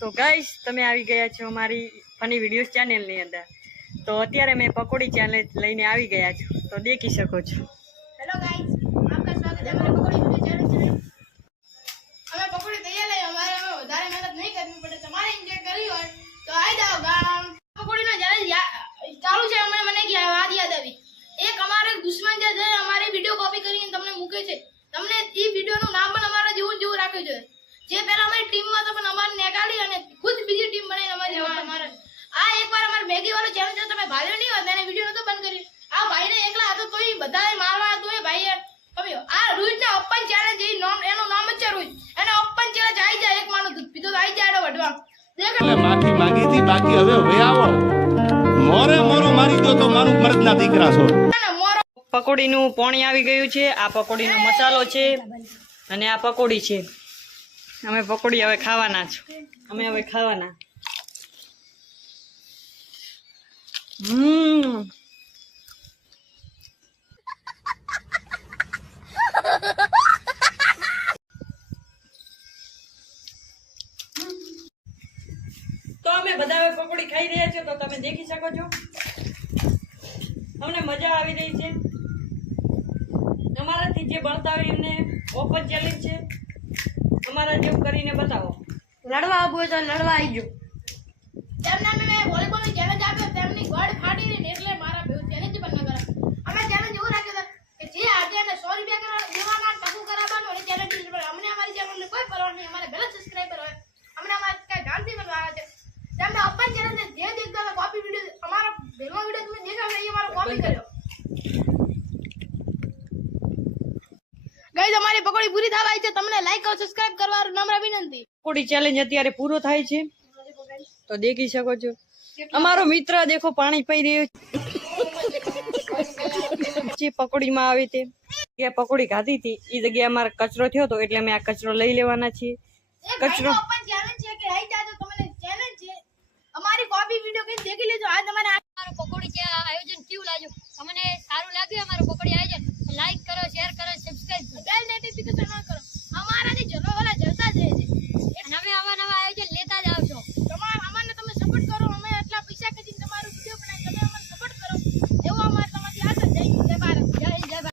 તો ગાઈશ તમે આવી ગયા છો મારી ફની વિડીયોઝ ચેનલની અંદર. તો અત્યારે મેં પકોડી ચેનલ લઈને આવી ગયા છું. તો દેખી શકો છો. હેલો ગાઈસ આપકા સ્વાગત છે પકોડી ચેનલ છે અમે પકોડી તૈયાર લઈ અમારે વધારે મહેનત નહીં કરવી પડે, તમારે એન્જોય હોય તો આવી જાઓ ગામ. પકોડીનો જ્યારે ચાલુ છે અમે મને વાત યાદ આવી. એક અમારો દુશ્મન છે, જે અમારી વીડિયો કોપી કરીને તમને મૂકે છે. તમને એ વિડીયોનું નામ પણ અમારા જેવું જેવું રાખ્યું છે. જે પહેલા અમારી ટીમમાં હતો પણ અમારે નીકાળી અને ખુદ બીજી ટીમ બનાવીને અમારી અમારે આ એકવાર અમારે મેગી વાળો ચેલેન્જ તમે ભાલ્યો નહીં હોય મેં વીડિયો નતો બંધ કરી આ ભાઈને એકલા હતો તોય બધાએ મારવા હતો એ ભાઈએ. કમ્યો આ રોહિત ને ઓપન ચેલેન્જ એ નામ એનું નામ જ છે રોહિત. એને ઓપન ચેલેન્જ આવી જાય એક માનું દૂધ પીધો આવી જાય એનો વઢવા. દેખ. એટલે માફી માંગી હતી બાકી હવે હવે આવો. મોરે મોરો મારી દો તો મારું મરદના દીકરા છો. ને મોરો પકોડીનું પોણી આવી ગયું છે આ પકોડીનો મસાલો છે અને આ પકોડી છે. અમે પકોડી હવે ખાવાના છો. અમે હવે ખાવાના. તો અમે બધા હવે પકોડી ખાઈ રહ્યા છો, તો તમે દેખી શકો છો. અમને મજા આવી રહી છે. અમારાથી જે બળતા હોય એમને ઓપન ચેલેન્જ છે અમારા જેવું કરીને બતાવો. લડવા આવવું હોય તો લડવા આવી ગયો તેમને મેં વોલીબોલ નો ચેલેન્જ આપ્યો તેમની ગોળ ફાટી રહી ને એટલે મારા ભેગું ચેલેન્જ પણ ન કરાય. અમે ચેલેન્જ એવું રાખ્યો હતો કે જે આજે એને સો રૂપિયા કરવા દેવાના ટકુ કરાવવાનું અને ચેલેન્જ અમને અમારી ચેનલ કોઈ પરવા નહીં અમારે ભલે સબસ્ક્રાઇબર હોય. અમને અમારે કઈ જાણતી પણ આવે છે. તેમને ઓપન ચેલેન્જ જે દેખતા કોપી વીડિયો અમારો ભેગો વીડિયો તમે દેખાવ એ અમારો કોપી કર્યો. ગઈ તમારી પકોડી પૂરી થવાય છે. તમને લાઈક અને સબસ્ક્રાઇબ કરવાનું નમ્ર વિનંતી. પકોડી ચેલેન્જ અત્યારે પૂરો થાય છે. તો દેખી શકો છો. અમારો મિત્ર દેખો પાણી પી રહ્યો છે. જે પકોડીમાં આવી તે. જે પકોડી ખાધી હતી. એ જગ્યાએ અમારે કચરો થયો હતો એટલે અમે આ કચરો લઈ લેવાના છીએ. કચરો. ભાઈનો open છે કે આઈ જાજો તમને challenge છે. અમારી કોપી વિડિયો કઈ દેખી લેજો. આ તમારે આ પકોડી આયોજન કેવું લાગ્યું? તમને સારું લાગ્યું અમારું પકોડી આયોજન. લાઈક કરો